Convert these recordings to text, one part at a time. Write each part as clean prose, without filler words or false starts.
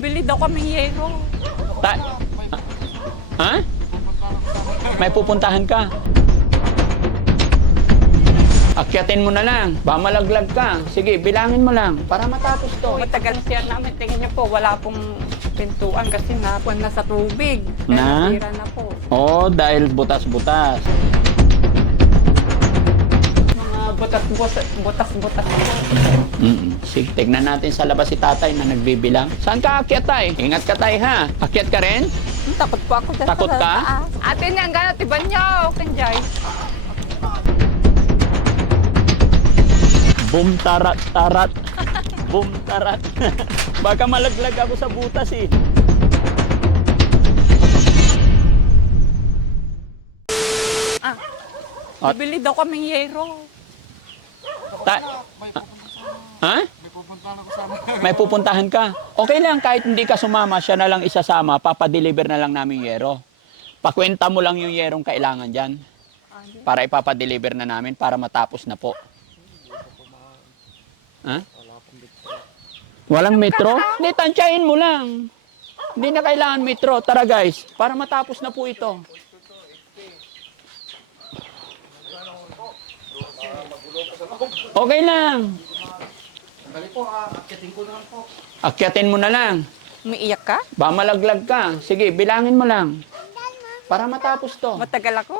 Bili daw kami yero. Ta ha? May pupuntahan ka. Akyatin mo na lang. Ba malaglag ka. Sige, bilangin mo lang para matapos to. Matagal siya namin. Tingin niyo po, wala pong pintuan kasi napuan na sa tubig. Na? Nasira na po. Oh, dahil butas-butas. Mga butas-butas po. Sige, tignan natin sa labas si tatay na nagbibilang. Saan ka akyat, tay? Ingat ka, tay, ha? Akyat ka rin? Takot po ako dyan Takot sa ka? taas. Ate niya, ang gano'n, tiban niyo. Kanjay. Boom, tarat, tarat. Boom, tarat. Baka malaglag ako sa butas, eh. At- Bili daw kami yero. Ha? May pupuntahan ka. Okay lang, kahit hindi ka sumama, siya na lang isasama, papadeliver na lang namin yero. Pakwenta mo lang yung yerong kailangan dyan. Para ipapadeliver na namin, para matapos na po. Ha? Walang metro? Hindi, tansyahin mo lang. Hindi na kailangan metro. Tara guys, para matapos na po ito. Okay lang. Akyatin mo na lang. Umiiyak ka? Ba malaglag ka. Sige, bilangin mo lang. Para matapos to. Matagal ako?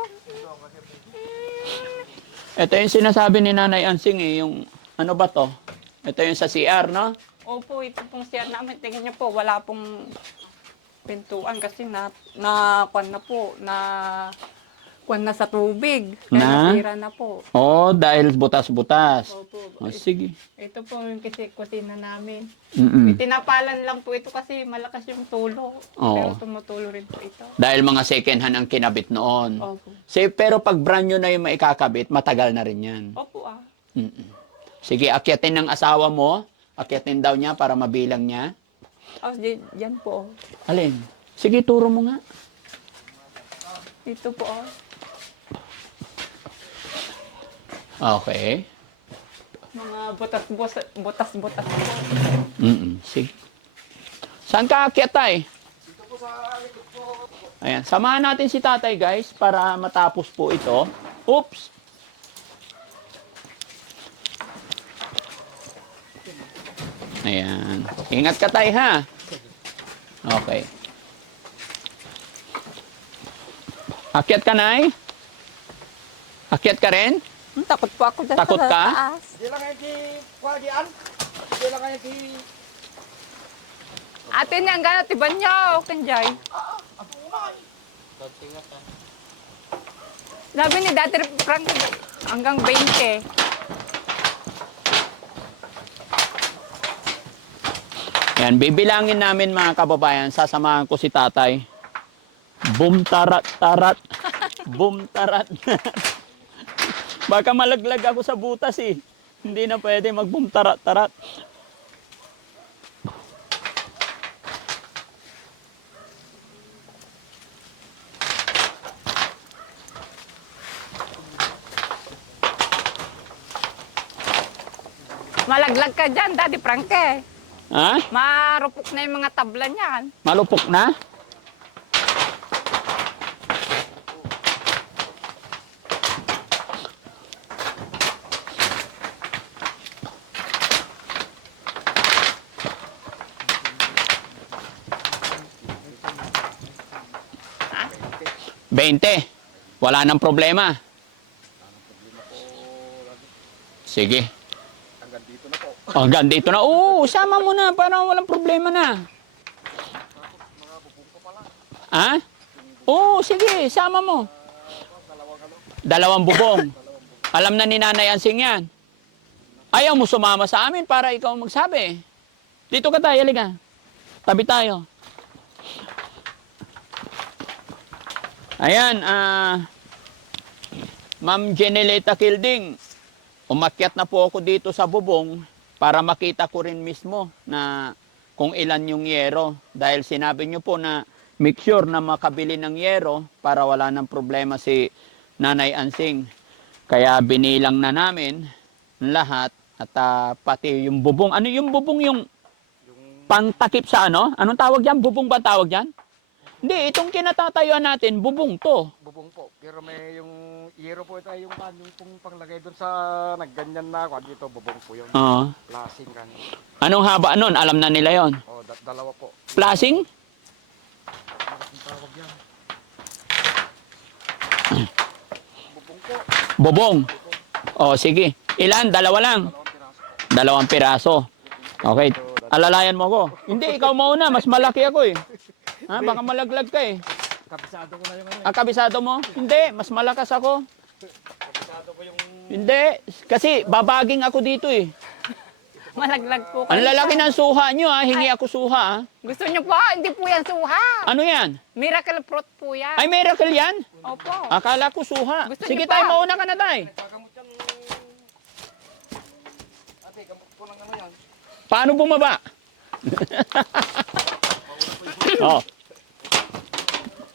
Ito yung sinasabi ni Nanay Ansing eh, yung ano ba to? Ito yung sa CR, no? Opo, ito pong siya namin. Tingin niyo po, wala pong pintuan kasi kuwan na po, kuwan na sa tubig. Na? Nasira na po. Oh, dahil butas-butas. Opo. Oh, sige. Ito po yung kasi kusina namin. Mm-mm. Tinapalan lang po ito kasi malakas yung tulo. Oo. Pero tumutulo rin po ito. Dahil mga second hand ang kinabit noon. Opo. Pero pag brand new na yung maikakabit, matagal na rin yan. Opo ah. Mm-mm. Sige, akyatin ng asawa mo. Akyatin daw niya para mabilang niya. Oh, yan po. Alin? Sige, turo mo nga. Ito po oh. Okay. Mga butas po. Sige. Saan ka akyat, tay? Dito po sa likod po. Ayan. Samahan natin si tatay, guys, para matapos po ito. Oops! Ayan. Ingat ka, tay, ha? Okay. Akyat ka, nay? Akyat ka rin? Takot po ako dyan Takot sa ka? taas. Di lang kayo di kwagian. Di lang kayo di... Ate niya, ang gano'n, tiban niyo. Kanjay. Sabi ni Dati Frank, hanggang 20. Yan, bibilangin namin mga kababayan, sasamahan ko si tatay. Boom, tarat, tarat. Boom, tarat. Baka malaglag ako sa butas eh. Hindi na pwede mag-boom, tarat, tarat. Malaglag ka dyan, Daddy Frank eh. Ha? Marupok na yung mga tabla niyan. Malupok na? Bente. Wala nang problema. Sige. Hanggang dito na po. Hanggang dito na. Oo, sama mo na para walang problema na. Ha? Oo, sige, sama mo. Dalawang bubong. Alam na ni Nanay Ansing yan. Ayaw mo sumama sa amin para ikaw magsabi. Dito ka tayo, halika. Tabi tayo. Ayan, Ma'am Jeneleta Kilding, umakyat na po ako dito sa bubong para makita ko rin mismo na kung ilan yung yero. Dahil sinabi nyo po na make sure na makabili ng yero para wala ng problema si Nanay Ansing. Kaya binilang na namin lahat at pati yung bubong. Ano yung bubong yung Pangtakip sa ano? Anong tawag yan? Bubong ba tawag yan? Hindi, itong kinatatayuan natin, bubong to. Bubong po. Pero may yung yero po ito, yung pan, yung pong panglagay doon sa nagganyan na ako. Dito, bubong po yun. Oo. Plasing kan. Anong haba nun? Alam na nila yon. O, dalawa po. Flashing? Ang tawag yan. Bubong po. Bubong. O, sige. Ilan? Dalawa lang. Dalawang piraso. 2 piraso. Okay. Alalayan mo ako. Hindi, ikaw mauna. Mas malaki ako eh. Ha? Baka malaglag ka eh. Kabisado ko na yung ano. Kabisado mo? Hindi, mas malakas ako. Kabisado ko yung... Hindi, kasi babaging ako dito eh. Malaglag po Ang kayo. lalaki ng suha nyo ha, hingi ako suha ha. Gusto niyo po? Hindi po yan suha. Ano yan? Miracle fruit po yan. Ay, miracle yan? Opo. Akala ko suha. Gusto Sige niyo tayo, pa? mauna ka na tayo. Kagamot yan. Ate, gamot po ng ano yan. Paano bumaba? Oh.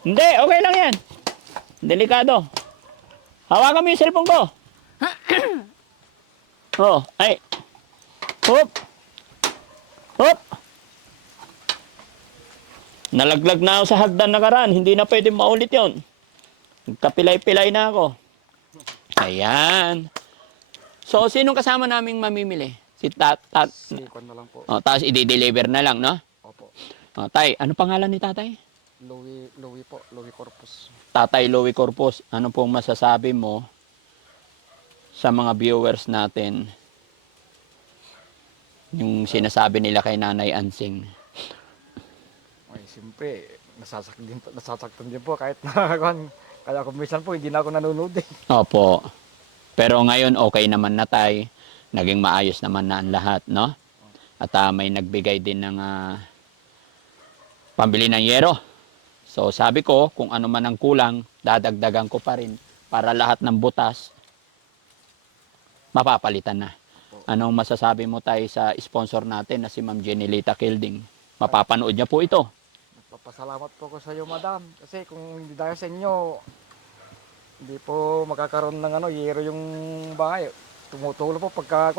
Hindi, okay lang yan. Delikado. Hawakan mo yung cellphone ko. Oh, ay. Hop. Hop. Nalaglag na ako sa hagdan nakaraan. Hindi na pwede maulit yon. Nagkapilay-pilay na ako. Ayan. So, sinong kasama naming mamimili? Si Sikon na lang po. Oh, tapos i-deliver na lang, no? Opo. Oh, tay, ano pangalan ni tatay? Louie po. Louie Corpus. Tatay Louie Corpus, ano pong masasabi mo sa mga viewers natin yung sinasabi nila kay Nanay Ansing? Ay, siyempre, nasasaktan din po kahit na kaya kung minsan po hindi na ako nanonood eh. Opo. Pero ngayon okay naman na tay. Naging maayos naman na ang lahat, no? At may nagbigay din ng pambili ng yero. So sabi ko, kung ano man ang kulang, dadagdagan ko pa rin para lahat ng butas mapapalitan na. Anong masasabi mo tayo sa sponsor natin na si Ma'am Jenilita Kilding? Mapapanood niya po ito. Nagpapasalamat po ko sa iyo, madam. Kasi kung hindi dahil sa inyo, hindi po magkakaroon ng yero yung bahay. Tumutulo po pagka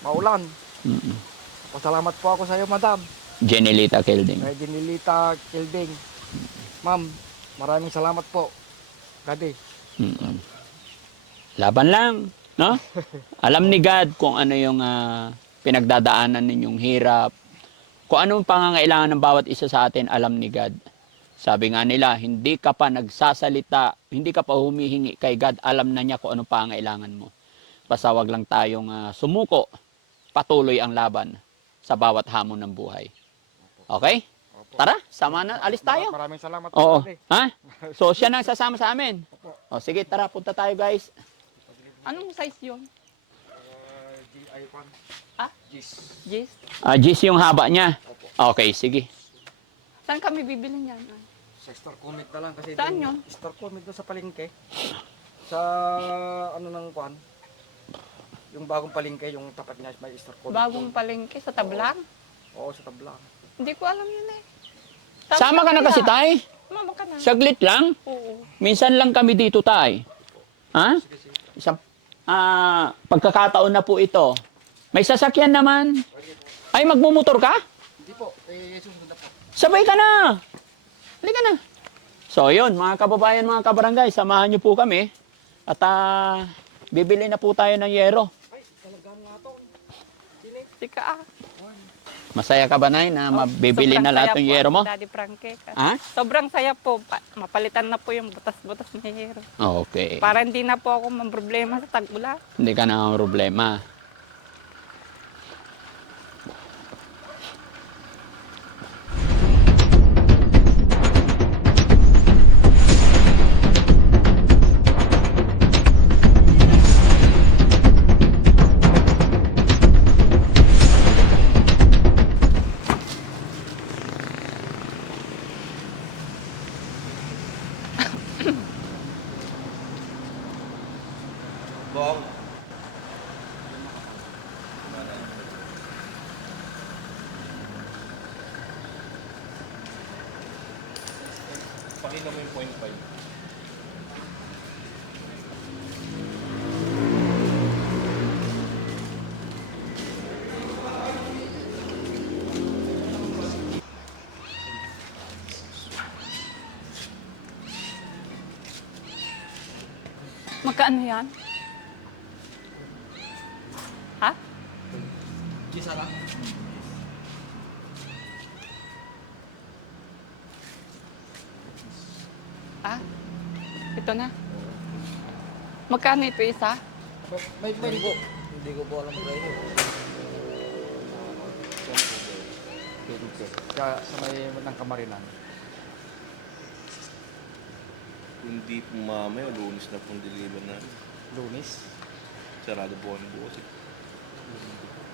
maulan. Mm-mm. Pasalamat po ako sa iyo, madam. Jenilita Kilding. Kay Dinilita Kilding. Ma'am, maraming salamat po. Gadi. Mm-mm. Laban lang, no? Alam ni God kung ano yung pinagdadaanan ninyong hirap. Kung anong pangangailangan ng bawat isa sa atin, alam ni God. Sabi nga nila, hindi ka pa nagsasalita, hindi ka pa humihingi kay God, alam na niya kung anong pangangailangan mo. Basta wag lang tayong sumuko, patuloy ang laban sa bawat hamon ng buhay. Okay? Opo. Tara, sama na, alis tayo. Maraming salamat po. Oo. Gadi. Ha? So siya nang sasama sa amin. Opo. O sige, tara, punta tayo guys. Anong size yun? G-I-1. Ah? Gis. Yes. Gis yung haba niya. Opo. Okay, sige. Saan kami bibili niyan? Sa Star Comic na lang kasi. Saan doon- yun? Star Comic doon sa palengke. Sa ano ng kwan. Yung bagong palengke, yung tapat niya may Star Comic. Bagong doon. palengke sa Tablang? Oo, sa tabla. Hindi ko alam yun eh. Sama ka na kasi tay. Mama ka na. Saglit lang. Oo. Minsan lang kami dito tay. Ha? Sige, sige. Isang pagkakataon na po ito. May sasakyan naman. Ay, magmumotor ka? Hindi po, susunod na po. Sabay ka na. Halika na. So, yun, mga kababayan, mga kabarangay, samahan niyo po kami. At bibili na po tayo ng yero. Ay, talagang nga to. Sika ah. Masaya ka ba, Nay, na mabibili Sobrang na lahat saya ng po, yero mo? Daddy Frankie. Ha? Sobrang saya po. Mapalitan na po yung butas-butas na yero. Okay. Para hindi na po ako problema sa tag-ulan. Hindi ka na problema. Bong. Pakita mo yung 0.5. Magkano yan? Ha? Isa lang. Ah? Ito na. Magkano ito isa? May po. Hindi ko po alam kayo. Kaya sa may ng Kamarinan. Hindi po mamaya, Lunes na pong deliver na. Lunis. Sarado po ang bukas eh.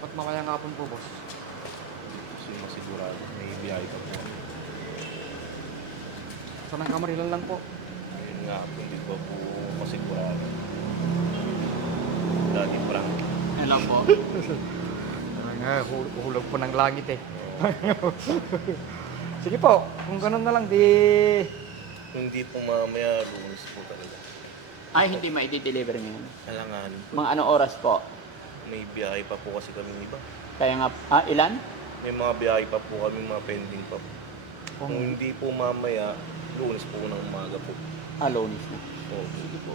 Ba't mamaya nga po boss? Kasi masigurado, may biyahe pa po. Sa ng Kamarinan lang po. Ayun nga po, hindi pa po masigurado. Dati prank. Yan lang po. Hulog po ng langit eh. Sige po, kung ganun na lang, di... Hindi po mamaya, Lunes po talaga. Ay, hindi ma-deliver ngayon. Alanganin po. Mga ano oras po? May biyahe pa po kasi kami iba. Kaya nga, ilan? May mga biyahe pa po kami, mga pending pa po. Kung hindi po mamaya, Lunes po ng umaga po. Lunes na. Oo. Sige po.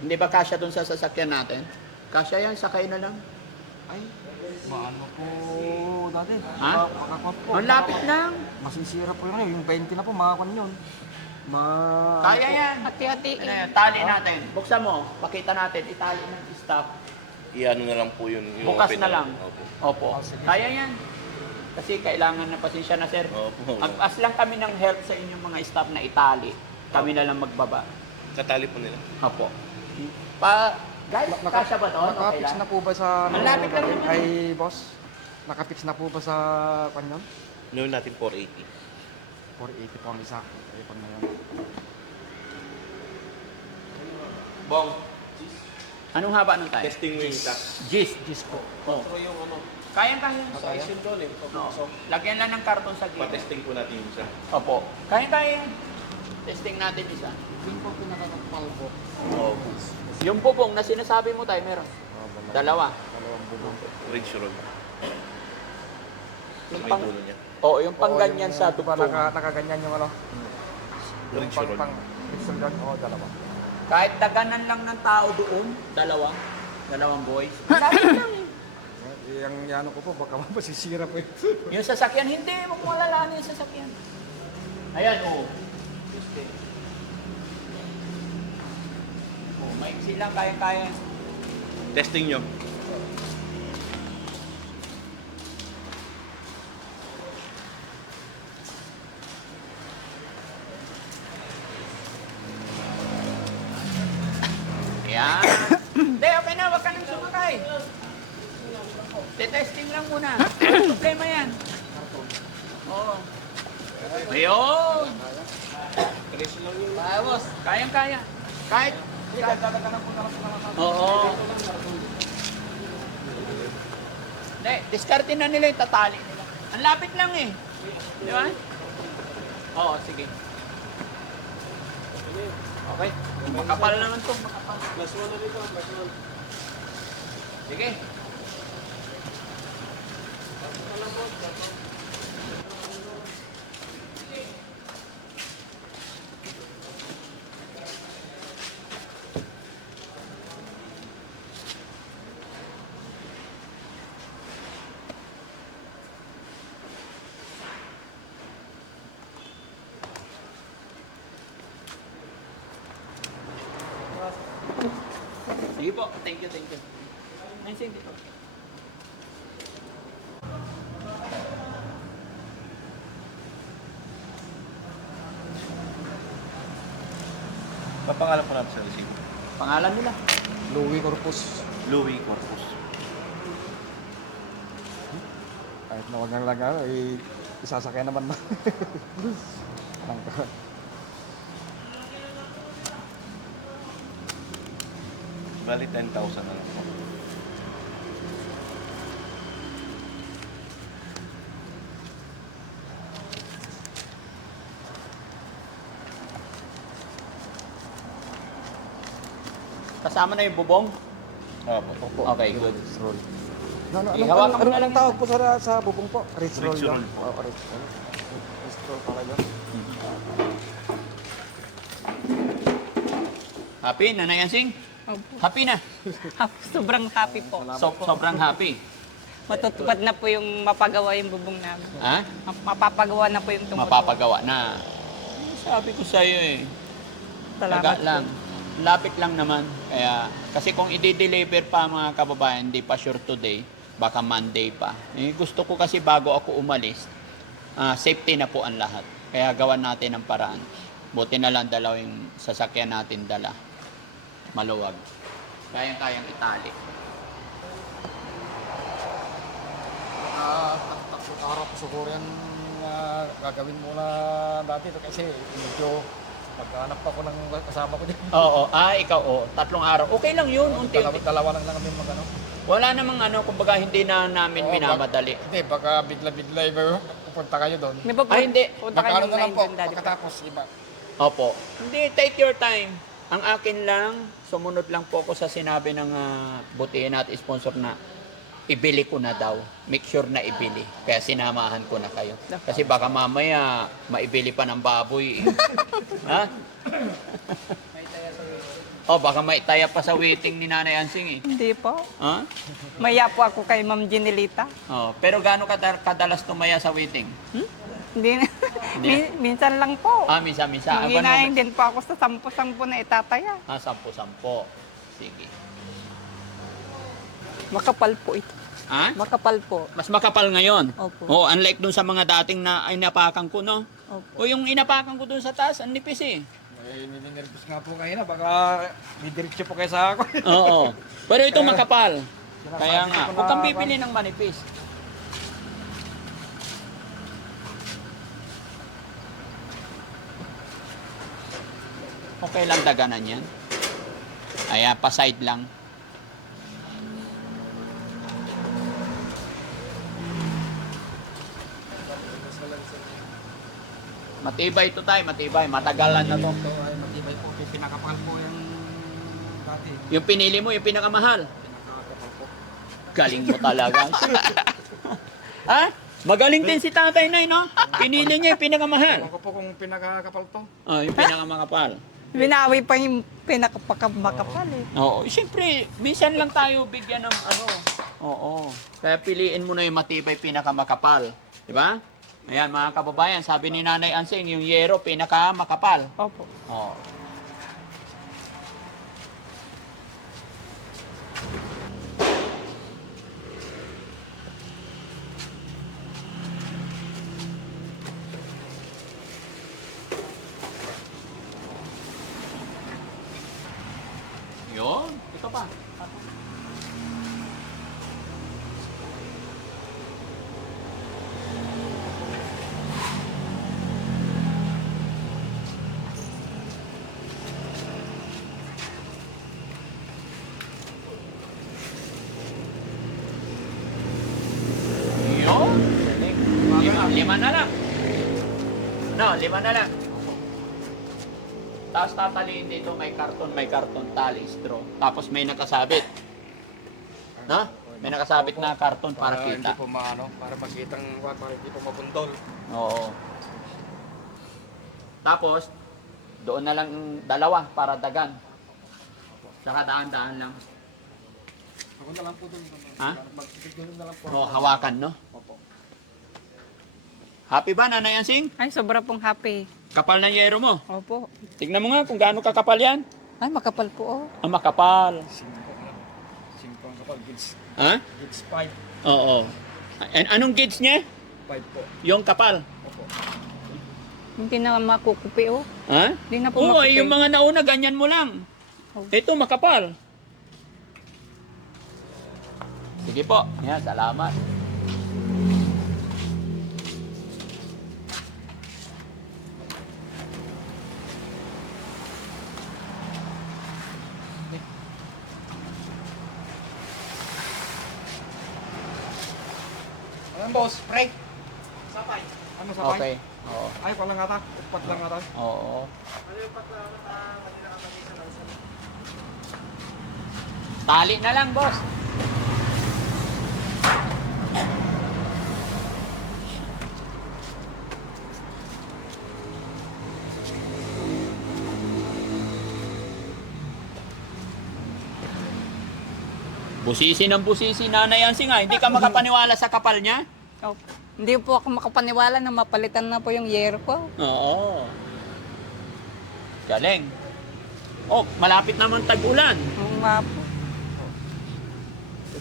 Hindi ba kasya dun sa sasakyan natin? Kasya yan, sakay na lang. Ay, maano po dati. Ha? Makakwat po. Ang lapit lang. Masisira po yun. Yung 20 na po, makakuan yun. Kaya yan. Hati-hatiin. Ano yan, tali natin. Buksan mo, pakita natin, itali ng staff. Iano na lang po yun. Yung Bukas open na lang. Opo. Opo. Kaya yan. Kasi kailangan ng pasensya na, sir. Opo. As lang kami ng help sa inyong mga staff na itali. Kami na lang magbaba. Katali po nila. Opo. Guys, kasya ba to? Okay Nakapix lang? na po ba sa... Ang lapit lang naman. Ay, boss. Nakapix na po ba sa... Kanyon? Noon natin 480. 480 po ang isa. Ay, pang na yun. Bong, Anong haba ng tayo? testing mo yung tax. Gis. Gis po. Oh. yung ano, Kayang-kaya. Kaya? yun doon eh. No. Lagyan lang ng karton sa gilid. Pa-testing po natin yung isa. Opo. Kaya-kaya yan. Testing natin isa. Yung po pinakakapal po. Oo. Yung bubong na sinasabi mo tayo, meron. Dalawa. Dalawang bubong. Ridge roll. Yung May pang, dulo niya. oo, yung pangganyan sa Diba tugtong. nakaganyan yung ano? Yung Ridge roll. pixel gun. Oo, dalawa. Kahit daganan lang ng tao doon, dalawa. Dalawang boys. Sabi lang eh. Yung yano ko po, baka masisira po yun. Yung sasakyan, hindi. Huwag mo alalahanin yung sasakyan. Ayan, oo. Oh, maiksi lang, kaya-kaya. Testing nyo. Ayan. Hindi, okay na. Huwag ka nang sumakay. Testing lang muna. Walang problema yan. Oo. Ayun. Kaya, boss. Kayang-kaya. Kahit. Oo. Hindi, diskarte na nila yung tatali nila. Ang lapit lang eh. Di ba? Oo, sige. Okay. Makapal naman to, makapal. Plus 1 na dito, plus 1. Sige. Sige po. Thank you, thank you. Ay, sige po. Papangalan po natin sa receipt. Pangalan nila. Louis Corpus. Louis Corpus. Kahit na wag lang lang, eh, isasakay naman na. Bali 10,000 na lang po. Kasama na yung bubong? Opo. Okay, good. Roll. Ano, Ihawakan mo na lang tawag po sa bubong po? Ridge roll. Ridge roll yun? po. Oo, ridge roll. Ridge roll pala yun. Happy, Nanay Ansing? Opo. Happy na. Sobrang happy po. Sobrang happy. Matutupad na po yung mapagawa yung bubong namin. Ha? Mapapagawa na po yung tumutuwa. Mapapagawa na. Sabi ko sa iyo eh. Salamat Taga po. lang. Lapit lang naman. Kaya, kasi kung i-deliver pa mga kababayan, hindi pa sure today, baka Monday pa. Eh, gusto ko kasi bago ako umalis, safety na po ang lahat. Kaya gawan natin ang paraan. Buti na lang dalawang sasakyan natin dala. Maluwag. Kayang-kayang itali. Tatlong araw po siguro yan gagawin muna dati ito kasi medyo maghanap ako ng kasama ko dyan. Oo, ikaw, 3 araw. Okay lang yun, unti-unti. Dalawa lang kami mag-ano. Wala namang kumbaga hindi na namin minamadali. Hindi, baka bigla-bigla iba pupunta kayo doon. May baba, Ay, hindi. punta kayo Magkano ng na lang po, Daddy po. pagkatapos iba. Opo. Hindi, take your time. Ang akin lang, sumunod lang po ako sa sinabi ng butihin at sponsor na ibili ko na daw. Make sure na ibili. Kaya sinamahan ko na kayo. Kasi baka mamaya maibili pa ng baboy. Ha? Baka maitaya pa sa waiting ni Nanay Ansing eh. Hindi po. Ha? Maya po ako kay Ma'am Ginelita. Pero gaano kadalas tumaya sa waiting? Hindi. Minsan lang po. Misa-misa. Manginayin din po ako sa 10-10 na itataya. 10. Sige. Makapal po ito. Ha? Makapal po. Mas makapal ngayon. Opo. Unlike dun sa mga dating na inapakan ko, no? Opo. O yung inapakan ko dun sa taas, ang nipis eh. Ninervous nga po kayo na, baka didiretso po kayo sa ako. Oo. Pero ito makapal. Sinasabi Kaya ko nga, na- huwag kang bibili ng manipis. Okay lang daganan yan. Ayan, pa-side lang. Matibay ito tayo, matibay. Matagalan na to. Ito ay matibay po, pinakapal po yung dati. Yung pinili mo, yung pinakamahal. Pinakapal po. Galing mo talaga. Ha? Magaling din si Tatay Nay, no? Pinili niya yung pinakamahal. Ewan ko po kung pinakakapal to. Yung pinakamakapal. Binawi pa yung pinakamakapal eh. Oo, siyempre, minsan lang tayo bigyan ng Oo. Kaya piliin mo na yung matibay pinakamakapal. Di ba? Ayan, mga kababayan, sabi ni Nanay Ansing, yung yero pinakamakapal. Opo. Oo. Yun, ito pa. Yun. Lima na lang. No, 5 na lang. Tapos tataliin dito, may karton, tali, straw. Tapos may nakasabit. No? May nakasabit na karton para kita. Hindi po maano, para makitang, para hindi po mabundol. Oo. Tapos, doon na lang 2 para dagan. Saka daan-daan lang. Ako na lang po doon. Ha? Magpipigil na lang po. Hawakan, no? Opo. Happy ba, Nanay Ansing? Ay, sobra pong happy. Kapal ng yero mo. Opo. Tignan mo nga kung gaano kakapal yan. Ay, makapal po oh. Ang makapal. 5 ang kapal, gauge Ha? 5. Oo. Anong gauge niya? 5 po. Yung kapal. Opo. Hindi na makukupi oh. Ha? Hindi na po Oo, makukupi. yung mga nauna, ganyan mo lang. Oh. Ito, makapal. Sige po. Yan, salamat. Ano boss? Spray? Sapay. Ano sapay? Okay. Oo. Ay, pala nga ta. Upat lang nga ta. Oo. Tali na lang, boss. Busisi ng busisi, Nanay Yancy nga. Hindi ka makapaniwala sa kapal niya? Opo. Hindi po ako makapaniwala na mapalitan na po yung yero ko. Oo. Galing. Oh, malapit naman tag-ulan. Oo nga po.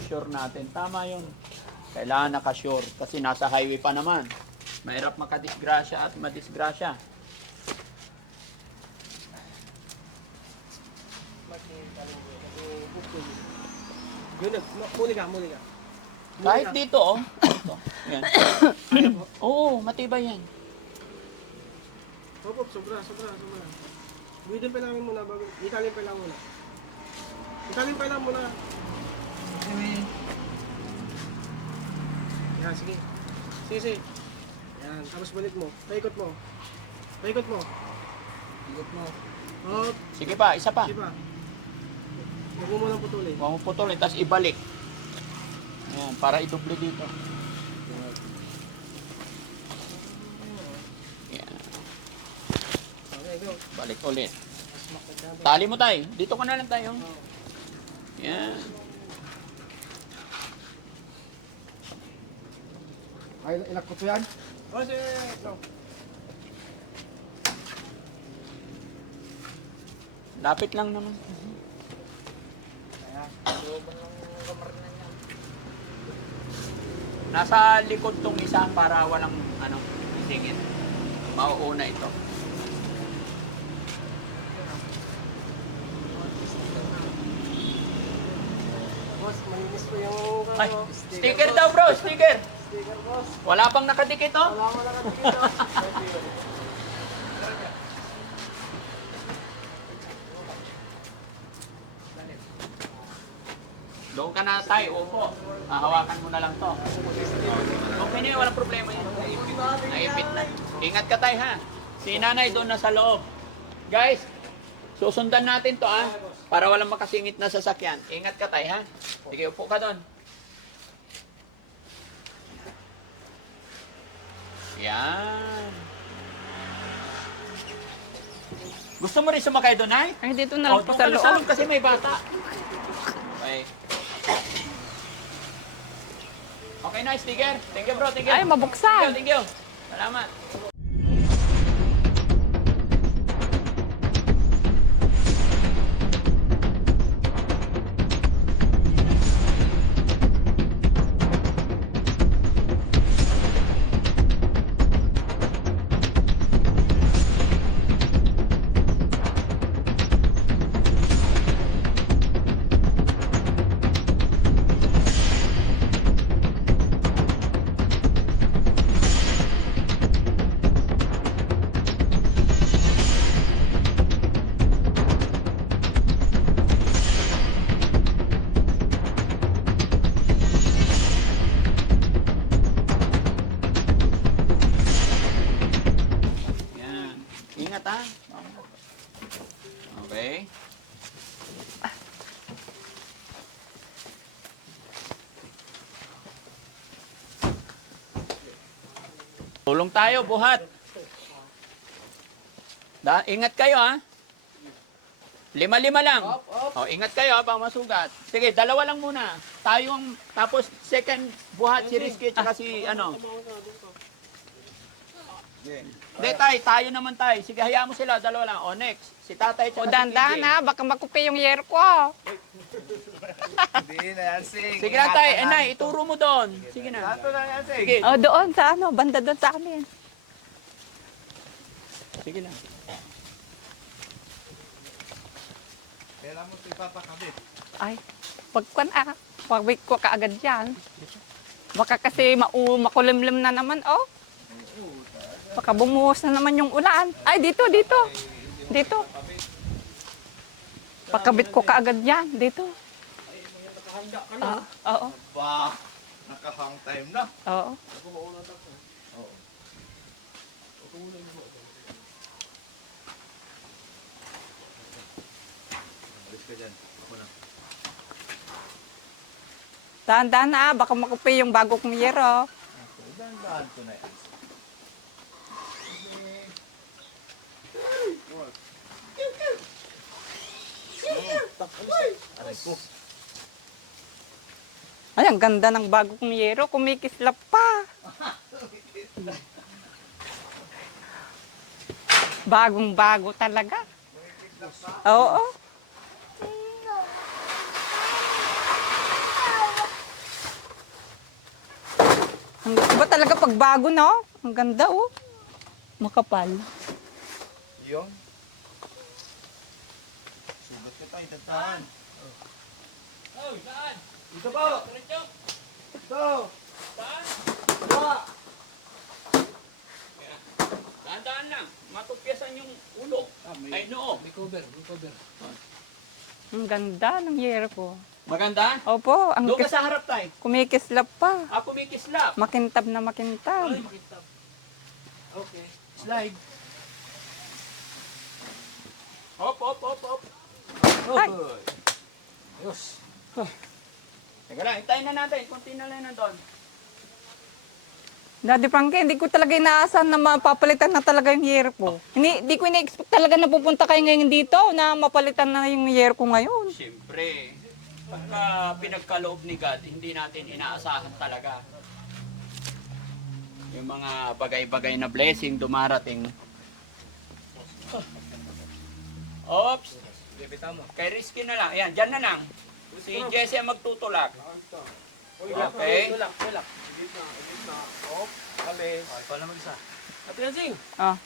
Sure natin. Tama yun. Kailangan naka-sure kasi nasa highway pa naman. Mahirap makadisgrasya at madisgrasya. Muli ka. Kahit dito, oh. Ito. Yan. Oo, matibay yan. Opo, sobra. Buhidin pa namin muna bago. Italin pa lang muna. Yan, sige. Sige. Yan, tapos balik mo. Paikot mo. Oh, Sige pa, isa pa. sige pa. Huwag mo munang putulin. Huwag mo putulin, tapos ibalik. Ayan, para idoble dito. Ayan, Okay, go. balik ulit. Tali mo tayo. Dito ka na lang tayo. Ayan. Ay, ilak ko to yan. Oh, sige. Go. Lapit lang naman. Nasa likod tong isa para walang singit. Mauuna ito. Boss, malinis po yung Ay, sticker daw bro, sticker. sticker, boss. Wala pang nakadikit oh. Wala mo lang dito. Doon ka na tayo, upo. Hawakan mo na lang to. Okay na yun, walang problema yun. Naipit na. Ingat ka tayo ha. Si nanay doon na sa loob. Guys, susundan natin to ha. Para walang makasingit na sasakyan. Ingat ka tayo ha. Sige, upo ka doon. Yan. Gusto mo rin sumakay doon, ay? Ay, dito na lang po doon sa ka na sa loob. loob kasi may bata. Okay. Okay na, sticker. Thank you bro, thank you. Ay, mabuksan. Thank you. Salamat. Yan. Ingat ha. Okay. Tulong tayo, buhat. Ingat kayo ha. 5 lang. Ingat kayo ha, baka masugat. Sige, 2 lang muna. Tayo ang, tapos second buhat si Rizky tsaka si Hindi tayo naman tayo. Sige, hayaan mo sila, 2 lang. O next, si tatay O, tsaka si dandan KJ. ha. Baka makupi yung yero ko. Hindi na yan, sing. Sige na tayo, Nay, ituro mo doon. Sige na. Ito na yan, sing. Sige, O, doon sa banda doon sa amin. sige lang. Kailan mo ito ipapakabit? Ay, pag-week ko kaagad yan. Baka kasi makulimlim na naman, oh. Baka bumuhos na naman yung ulan. Ay, dito. Dito. Pakabit ko kaagad yan, dito. Oo. Ba, nakahang time na. Oo. Alis ka dyan. Ako na. Dahan-dahan na, baka makupi yung bago kong yero. Dahan-dahan ko na yan. Aray ko. ang ganda ng bago kong yero. Kumikislap pa. Bagong-bago talaga. Oo. Iba talaga pag bago, no? Ang ganda, oh. Makapal. Yun. Sugat ka tayo, tagtahan. Dito po! Dito! Dahan-dahan lang. Matupyasan yung ulo. Ay, noo. Ang ganda ng yero ko. Maganda? Opo, ang Doon ka sa harap tayo. kumikislap pa. Ako may kislap. Makintab na makintab. Okay. Slide. Hop, hop, hop, hop. Ay. Ayos. Teka lang, hintayin na natin. Kunti na lang nandun. Daddy Frankie, hindi ko talaga inaasahan na mapapalitan na talaga yung year ko. Hindi ko ina-expect talaga na pupunta kayo ngayon dito na mapalitan na yung year ko ngayon. Siyempre, pagka pinagkaloob ni God, hindi natin inaasahan talaga. Yung mga bagay-bagay na blessing dumarating. Oops! Kay Risky na lang. Ayan, dyan na lang. Si Jesse ang magtutulak. Okay. Tulak. Alis. Ate Yansing! Ah.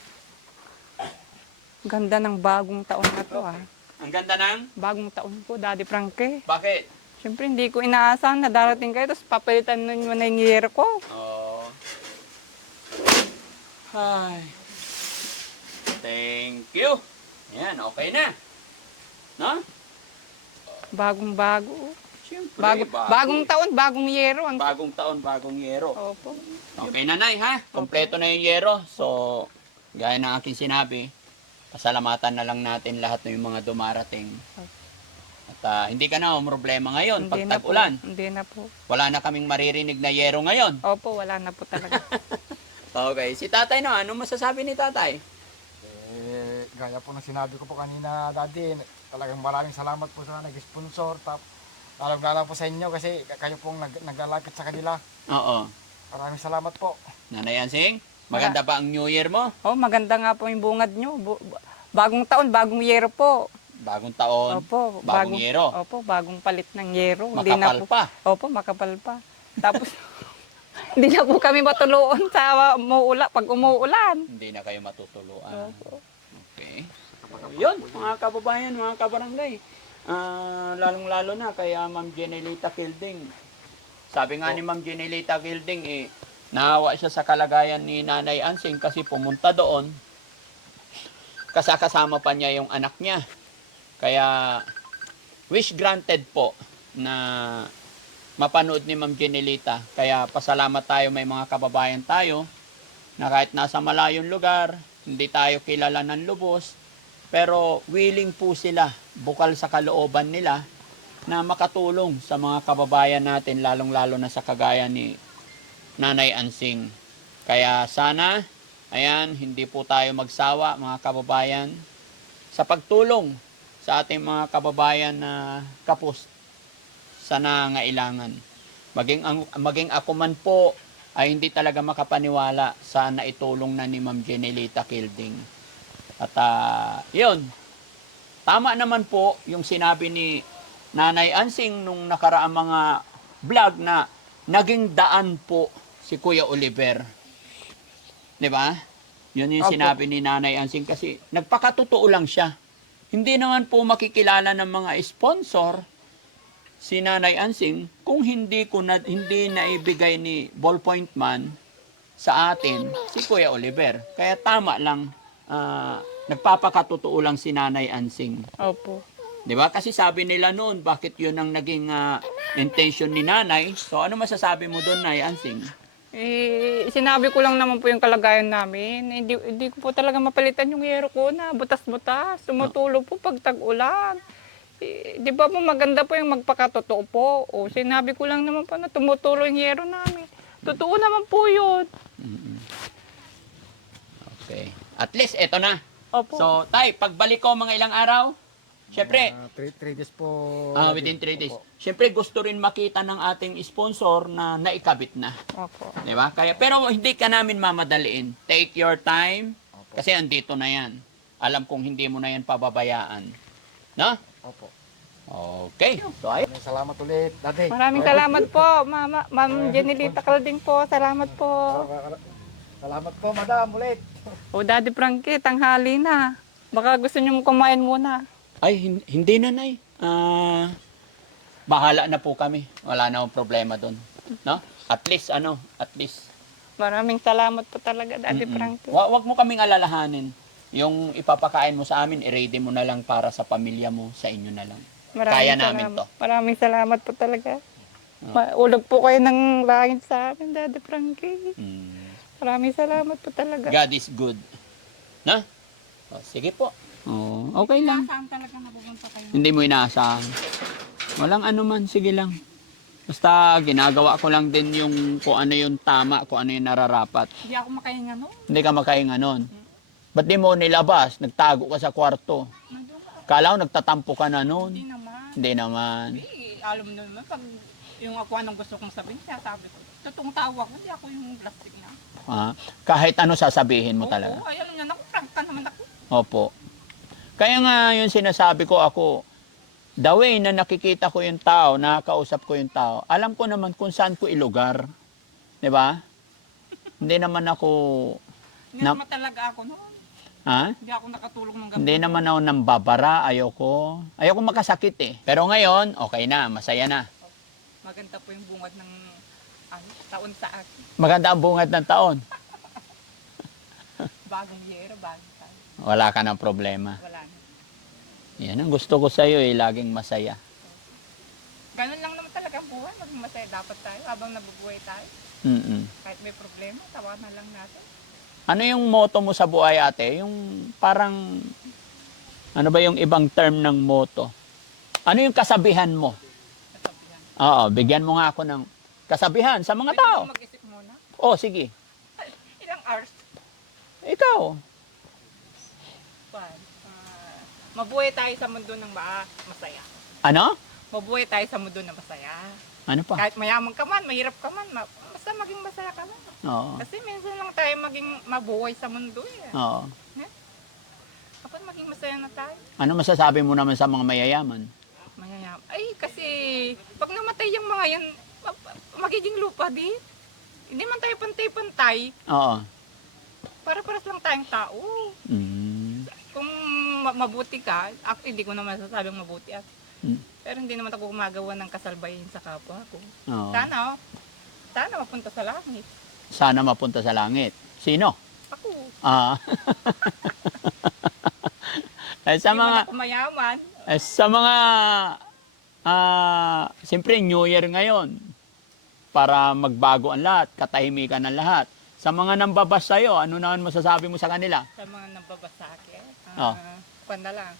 Ganda ng bagong taon na to ah. Ang ganda ng? Bagong taon ko, Daddy Frankie. Bakit? Siyempre, hindi ko inaasahan na darating kayo, tapos papalitan nyo na yung year ko. Oh. Hi. Thank you. Yan, okay na. No? Bagong-bago. Siyempre, Bagong taon, bagong yero. Bagong taon, bagong yero. Opo. Okay na, Nay, ha? Kompleto na yung yero. So, gaya ng aking sinabi, pasalamatan na lang natin lahat ng mga dumarating. At hindi ka na problema ngayon pag Hindi na po. tag-ulan. Hindi na po. Wala na kaming maririnig na yero ngayon. Opo, wala na po talaga. Okay, si tatay no, anong masasabi ni tatay? Gaya po ng sinabi ko po kanina, Daddy, talagang maraming salamat po sa nag-sponsor. Lalong-lalo po sa inyo kasi kayo pong naglalapit sa kanila. Oo. Maraming salamat po. Nanay Yansing, maganda ba ang New Year mo? Oh, maganda nga po yung bungad nyo. Bagong taon, bagong yero po. Bagong taon, Opo, bagong yero. Opo, bagong palit ng yero. Makapal pa. Opo, makapal pa. Tapos, hindi na po kami matuloon sa pag umuulan. Hindi na kayo matutuluan. Opo. Okay. Yun, mga kababayan, mga kabarangay. Lalong-lalo na kay Ma'am Jenelita Kilding. Sabi nga ni Ma'am Jenelita Kilding, nahawa siya sa kalagayan ni Nanay Ansing kasi pumunta doon. Kasama pa niya yung anak niya. Kaya, wish granted po na mapanood ni Ma'am Jenelita. Kaya pasalamat tayo, may mga kababayan tayo na kahit nasa malayong lugar, hindi tayo kilala ng lubos, pero willing po sila, bukal sa kalooban nila, na makatulong sa mga kababayan natin, lalong-lalo na sa kagaya ni Nanay Ansing. Kaya sana, ayan, hindi po tayo magsawa, mga kababayan, sa pagtulong sa ating mga kababayan na kapos sa nangailangan. Maging ako man po ay hindi talaga makapaniwala sa naitulong na ni Ma'am Jenelita Kilding. At yun, tama naman po yung sinabi ni Nanay Ansing nung nakaraang mga vlog na naging daan po si Kuya Oliver. 'Di ba? Yun yung Opo. sinabi ni Nanay Ansing kasi nagpakatotoo lang siya. Hindi naman po makikilala ng mga sponsor si Nanay Ansing kung hindi naibigay ni Ballpoint Man sa atin si Kuya Oliver. Kaya tama lang, nagpapakatotoo lang si Nanay Ansing. Opo. 'Di ba? Kasi sabi nila noon, bakit 'yun ang naging intention ni Nanay? So ano masasabi mo doon, Nay Ansing? Sinabi ko lang naman po yung kalagayan namin. Hindi ko po talaga mapalitan yung yero ko na butas-butas. Tumutulo po pag tag-ulan. Di ba po maganda po yung magpakatotoo po. O, sinabi ko lang naman po na tumutulo yung yero namin. Totoo naman po yun. Okay. At least eto na. Opo. So, tay, pagbalik ko mga ilang araw, Siyempre, 3 days po. within 3 days. Opo. Siyempre, gusto rin makita ng ating sponsor na naikabit na. Opo. Di ba? Kaya, pero hindi ka namin mamadaliin. Take your time. Opo. Kasi andito na yan. Alam kong hindi mo na yan pababayaan. No? Opo. Okay. So, ayun. Maraming salamat ulit, Daddy. Maraming salamat po, Ma'am Jenilita Calding po. Salamat po. Salamat po, Madam, ulit. O Daddy Frankie, tanghali na. Baka gusto niyo kumain muna. Ay, hindi na, Nay. Bahala na po kami. Wala na akong problema doon. No? At least. Maraming salamat po talaga, Daddy Frankie. Wag mo kaming alalahanin. Yung ipapakain mo sa amin, i-ready mo na lang para sa pamilya mo, sa inyo na lang. Kaya namin to. Maraming salamat po talaga. Maulog po kayo ng langit sa amin, Daddy Frankie. Maraming salamat po talaga. God is good. Na? O, sige po. Okay lang. Saan talaga napupunta kayo? Hindi mo inaasahan. Walang ano man, sige lang. Basta ginagawa ko lang din yung kung ano yung tama, kung ano yung nararapat. Hindi ako makahinga no? Hindi ka makahinga nun. Ba't di mo nilabas? Nagtago ka sa kwarto. Kala ko nagtatampo ka na nun. Hindi naman. Hindi naman. Alam mo naman, pag yung ako anong gusto kong sabihin, sabi ko. Totoong tawa ko, hindi ako yung plastic na. Kahit ano sasabihin mo talaga. Oo, alam niya, naku-prank ka naman ako. Opo. Kaya nga yung sinasabi ko ako, the way na nakikita ko yung tao, nakakausap ko yung tao, alam ko naman kung saan ko ilugar. 'Di ba? Hindi naman ako, Hindi naman talaga ako noon. Hindi ako nakatulog ng gabi. hindi naman ako nambabara, ayoko makasakit eh. Pero ngayon, okay na, masaya na. Maganda po yung bungad ng taon sa akin. Maganda ang bungad ng taon. Bagong yero, bagong taon. Wala ka ng problema. Wala na. Yan ang gusto ko sa'yo eh, laging masaya. Ganun lang naman talaga ang buhay. Maging masaya dapat tayo habang nabubuhay tayo. Kahit may problema, tawanan lang natin. Ano yung motto mo sa buhay, ate? Yung parang, ano ba yung ibang term ng motto? Ano yung kasabihan mo? Kasabihan. Oo, bigyan mo nga ako ng kasabihan sa mga Pwede tao. ko mag-isip muna. Oh, sige. Ilang hours? Ikaw. Mabuhay tayo sa mundo ng masaya. Ano? Mabuhay tayo sa mundo na masaya. Ano pa? Kahit mayaman ka man, mahirap ka man, basta maging masaya ka lang. Oo. Kasi minsan lang tayo maging mabuhay sa mundo eh. Oo. Kapag maging masaya na tayo, Ano masasabi mo naman sa mga mayayaman? mayayam. Ay, kasi pag namatay yung mga yan, magiging lupa din. Hindi man tayo pantay-pantay. Oo. Para-paras lang tayong tao. Kung mabuti ka, actually hindi ko naman masasabing mabuti ako. Pero hindi naman ako gumagawa ng kasalbayin sa kapwa ko. Oo. Sana mapunta sa langit. Sana mapunta sa langit. Sino? Ako. Sa Hindi man mga ako mayaman. siyempre New Year ngayon para magbago ang lahat, katahimikan ang lahat. Sa mga nambabas sa'yo, ano naman masasabi mo sa kanila? Sa mga nababasa akin. Oh. Panda lang.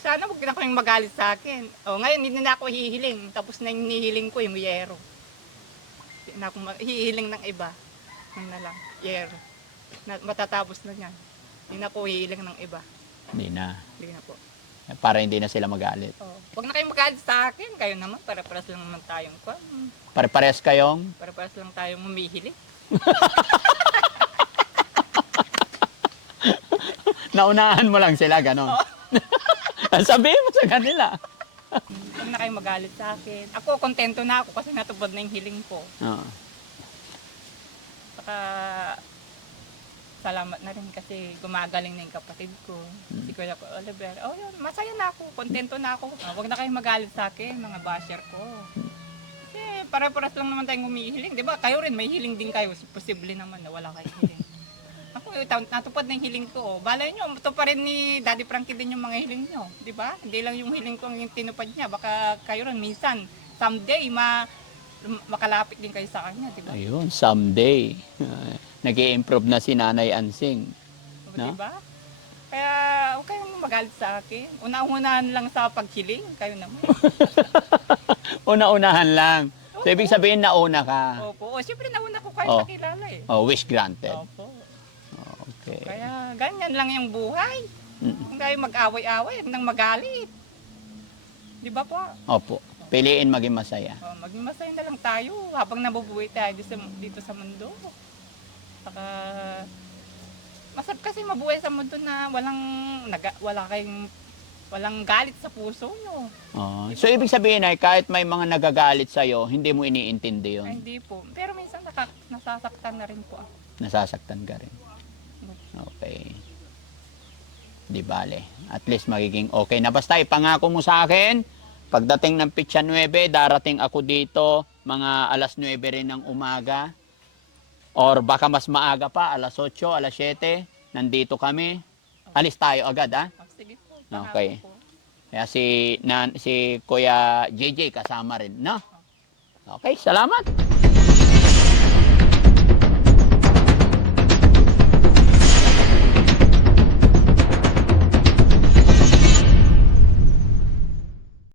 Sana huwag na kayong magalit sa akin. Ngayon hindi na ako hihiling. Tapos na yung hinihiling ko yung yero. Hindi na ako hihiling ng iba. Yun na lang. Yero. Matatapos na yan. Hindi na ako hihiling ng iba. Hindi na. Hindi na po. Para hindi na sila magalit. Huwag na kayong magalit sa akin. Kayo naman, para-paras lang naman tayong Pare-pares kayong para-paras lang tayong humihiling. naunahan mo lang sila, gano'n. Sabihin mo sa kanila. Huwag na kayong magalit sa akin. Ako, kontento na ako kasi natupad na yung hiling ko. Oo. Saka, salamat na rin kasi gumagaling na yung kapatid ko. Si Kuya Oliver. Yun, masaya na ako. Kontento na ako. Huwag na kayong magalit sa akin, mga basher ko. Kasi para-paras lang naman tayong humihiling. Di ba? Kayo rin, may hiling din kayo. Posible naman na wala kayong hiling. Ako, natupad na yung hiling ko. Balay nyo, ito pa rin ni Daddy Frankie din yung mga hiling nyo. Di ba? Hindi lang yung hiling ko ang yung tinupad niya. Baka kayo rin, minsan, someday, makalapit din kayo sa kanya. Di ba? Ayun, someday. Nag-i-improve na si Nanay Ansing. No? Diba? Kaya huwag kayong magalit sa akin. Una-unahan lang sa paghiling. Kayo naman. Una-unahan lang. So, ibig sabihin, nauna ka. Opo. Siyempre nauna ko kayo nakilala eh. Wish granted. Opo. Okay. Kaya ganyan lang yung buhay. Kung tayo mag-away-away, nang magalit. Di ba po? Opo. Piliin maging masaya. Maging masaya na lang tayo habang nabubuhay tayo dito sa mundo. Saka, masarap kasi mabuhay sa mundo na walang galit sa puso nyo. Oh. So, ibig sabihin ay kahit may mga nagagalit sa'yo, hindi mo iniintindi yun. Ay, hindi po. Pero minsan nasasaktan na rin po ako. Nasasaktan ka rin. Okay. Di bale. At least magiging okay na. Basta ipangako mo sa akin, pagdating ng Pitsa 9, darating ako dito, mga alas 9 rin ng umaga. Or baka mas maaga pa, alas 8, alas 7, nandito kami. Alis tayo agad, ha? Sige po. Okay. pangako po. Kaya si Kuya JJ kasama rin, no? Okay, salamat.